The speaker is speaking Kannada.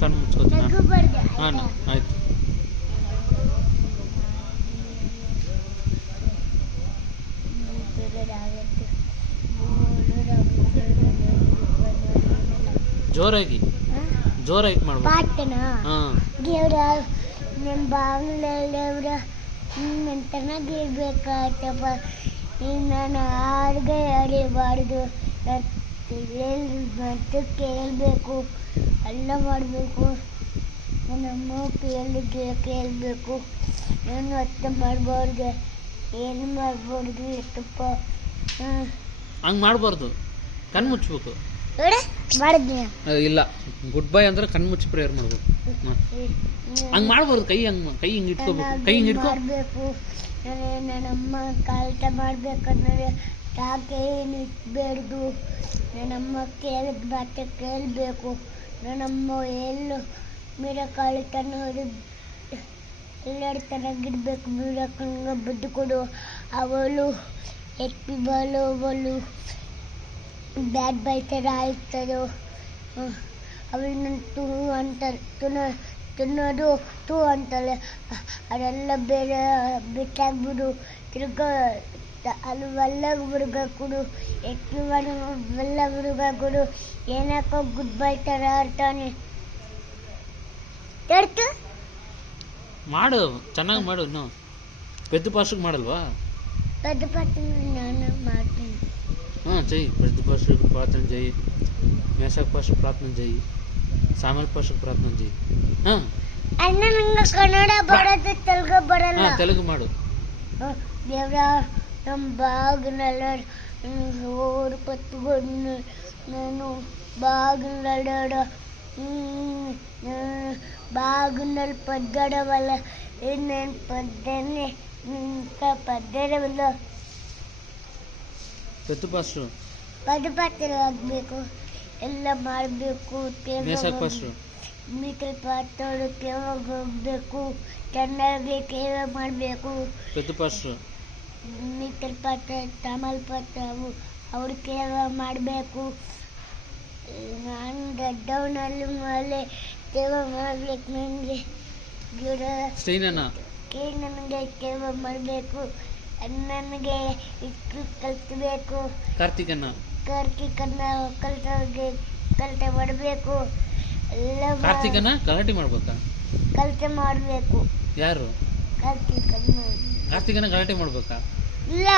ಕಣ್ಣು ಮುಚ್ಕೋತೀನಿ. ಹಾಂ ಆಯ್ತು. ಜೋರಾಗಿ ಮಾಡ್ಬೇಕು. ಹಾಂ ನನ್ನ ಬಾಗಿಲವ್ರ ಚೆನ್ನಾಗಿರ್ಬೇಕಾಯ್ತಪ್ಪ. ನಾನು ಹಾಡ್ಗೆ ಅರಿಬಾರ್ದು, ಮತ್ತು ಕೇಳಬೇಕು, ಎಲ್ಲ ಮಾಡಬೇಕು. ನನ್ನಮ್ಮ ಕೇಳಬೇಕು, ನಾನು ಅರ್ಥ ಮಾಡಬಾರ್ದು, ಏನು ಮಾಡಬಾರ್ದು ಎಷ್ಟಪ್ಪ. ಹಂಗೆ ಮಾಡಬಾರ್ದು, ಕಣ್ಣು ಮುಚ್ಚಬೇಕು. ಮಾಡಿದ್ನಿ ಇಲ್ಲ, ಗುಡ್ ಬೈ ಅಂದ್ರೆ ಕಣ್ಣು ಮುಚ್ಚಿ ಪ್ರೇಯರ್ ಮಾಡ್ಬೇಕು. ಹಂಗೆ ಮಾಡ್ಬಾರ್ದು, ಕೈ ಹಿಂಗೆ ಇಟ್ಕೋಬೇಕು. ಕೈ ಹಿಂಗೆ ಇಟ್ಕೋಬೇಕು. ನನ್ನಮ್ಮ ಕಾಲ್ಟ ಮಾಡ್ಬೇಕಂದ್ರೆ ಯಾಕೆ ಏನು ಇಟ್ಬೇಡ್ದು. ನನ್ನಮ್ಮ ಕೇಳಿದ ಮಾತೆ ಕೇಳಬೇಕು. ನನ್ನಮ್ಮ ಎಲ್ಲೂ ಮಿರಕಾಳು ತನ್ನೋರು ಎಲ್ಲರೂ ಚೆನ್ನಾಗಿರ್ಬೇಕು. ಮಿರಕಂಗೆ ಬುದ್ಧಿ ಕೊಡು. ಅವಳು ಎತ್ತಿ ಬಾಳು, ಅವಳು ಬ್ಯಾಡ್ ಬೈ ಥರ ಆಯ್ತದೋ. ಅವಳು ನನ್ನ ತೂ ಅಂತಾರೆ, ತಿನ್ನೋದು ತೂ ಅಂತಾಳೆ. ಅದೆಲ್ಲ ಬೇರೆ ಬಿಟ್ಟಾಗ್ಬಿಡು. ತಿರ್ಗ ಅಲ್ಲಿ ಒಳ್ಳ ಹುಡುಗ ಕೊಡು, ಎತ್ತು ಒಳ್ಳ ಹುಡುಗ ಕೊಡು. ಏನಕ್ಕೋ ಗುಡ್ ಬೈ ಥರ ಆಡ್ತಾನೆ. ಮಾಡು, ಚೆನ್ನಾಗಿ ಮಾಡು. ಇನ್ನು ಪೆದ್ದ ಪಾಸ್ಟಿಗೆ ಮಾಡಲ್ವಾ? ಪೆದ್ದ ಪಾಸ್ಟಿಗೆ ನಾನು ಮಾಡ್ತೀನಿ. ಹಾಂ ಜೈ. పెద్ద పాస్టర్కి ప్రార్థన చేయి, మేషాక్ పాస్టర్ ప్రార్థన చేయి, సామెల్ పాస్టర్కి ప్రార్థన చేయి. ಅಣ್ಣ ನಂಗೆ ಕನ್ನಡ ಬರೋದು, ತೆಲುಗು ಬರಲ್ಲ. ತೆಲುಗು ಮಾಡು. ದೇವ್ರ ನಮ್ಮ ಬಾಗಿನೆಲ್ಲ ಓರು ಪತ್ಕೊಂಡು ನಾನು ಬಾಗಿನಲ್ಲಾಡ ಬಾಗಿನಲ್ಲಿ ಪದ್ದಡವಲ್ಲ. ಇನ್ನೇನು ಪದ್ದನೆ ಪದ್ದಡವಲ್ಲ. ಪೆದ್ದ ಪಾಸ್ಟರ್ ಆಗಬೇಕು, ಎಲ್ಲ ಮಾಡಬೇಕು. ಮೀಕಲ್ ಪಾತ್ರೋಡು ಕೇವಾಗ ಹೋಗ್ಬೇಕು, ಚೆನ್ನಾಗಿ ಸೇವೆ ಮಾಡಬೇಕು. ಪೆದ್ದ ಪಾಸ್ಟರ್ ಮೀಕಲ್ ಪಾತ್ರ, ತಮಲ್ ಪಾತ್ರ ಅವ್ರು ಸೇವೆ ಮಾಡಬೇಕು. ನಾನು ದೊಡ್ಡವನಲ್ಲಿ ಮೇಲೆ ಸೇವೆ ಮಾಡಬೇಕು. ನನಗೆ ಗಿಡ ನನಗೆ ಸೇವೆ ಮಾಡಬೇಕು. ನನಗೆ ಇಷ್ಟು ಕಲಿಸಬೇಕು. ಕಾರ್ತಿಕನ್ನ ಕಲಿತೆ ಮಾಡಬೇಕು. ಎಲ್ಲ ಗಲಾಟೆ ಮಾಡ್ಬೇಕಾ? ಕಲಿತೆ ಮಾಡಬೇಕು. ಯಾರು? ಕಾರ್ತಿಕನ ಗಲಾಟೆ ಮಾಡ್ಬೇಕಾ? ಇಲ್ಲ.